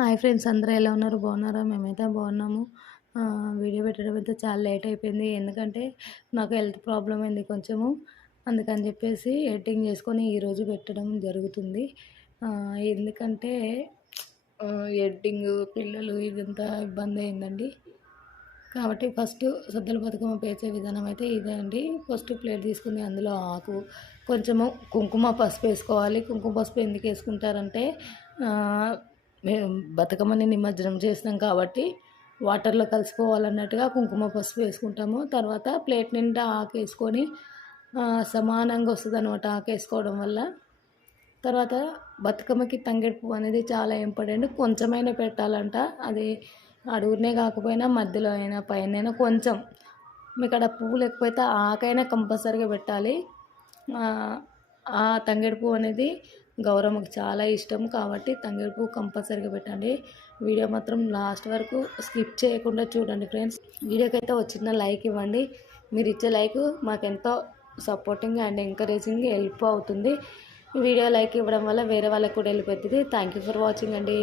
Hi friends, అందరూ ఎలా ఉన్నారు? బాగున్నారా? మేమైతే బాగున్నాము. వీడియో పెట్టడం అయితే చాలా లేట్ అయిపోయింది. ఎందుకంటే నాకు హెల్త్ ప్రాబ్లమ్ అయింది కొంచెము. అందుకని చెప్పేసి ఎడిటింగ్ చేసుకొని ఈరోజు పెట్టడం జరుగుతుంది. ఎందుకంటే ఎడిటింగ్ పిల్లలు ఇదంతా ఇబ్బంది అయిందండి. కాబట్టి ఫస్ట్ సద్దుల బతుకమ్మ పేర్చే విధానం అయితే ఇదే అండి. ఫస్ట్ ప్లేట్ తీసుకుని అందులో ఆకు, కొంచెము కుంకుమ పసుపు వేసుకోవాలి. కుంకుమ పసుపు ఎందుకు వేసుకుంటారంటే మేము బతుకమ్మని నిమజ్జనం చేసినాం కాబట్టి వాటర్లో కలిసిపోవాలన్నట్టుగా కుంకుమ పసుపు వేసుకుంటాము. తర్వాత ప్లేట్ నిండా ఆకు వేసుకొని సమానంగా వస్తుంది అనమాట ఆకు వేసుకోవడం వల్ల. తర్వాత బతుకమ్మకి తంగేడు పువ్వు అనేది చాలా ఇంపార్టెంట్. కొంచెమైనా పెట్టాలంట. అది అడుగునే కాకపోయినా మధ్యలో అయినా పైనైనా కొంచెం, మీకు అక్కడ పువ్వు లేకపోతే ఆకైనా కంపల్సరీగా పెట్టాలి. ఆ తంగేడు పువ్వు అనేది గౌరమ్మకి చాలా ఇష్టం కాబట్టి తంగేడు పువ్వు కంపల్సరీగా పెట్టండి. వీడియో మాత్రం లాస్ట్ వరకు స్కిప్ చేయకుండా చూడండి ఫ్రెండ్స్. వీడియోకి అయితే ఒక చిన్న లైక్ ఇవ్వండి. మీరు ఇచ్చే లైక్ మాకెంతో సపోర్టింగ్ అండ్ ఎంకరేజింగ్ హెల్ప్ అవుతుంది. వీడియో లైక్ ఇవ్వడం వల్ల వేరే వాళ్ళకి కూడా వెళ్ళిపోతుంది. థ్యాంక్ యూ ఫర్ వాచింగ్ అండి.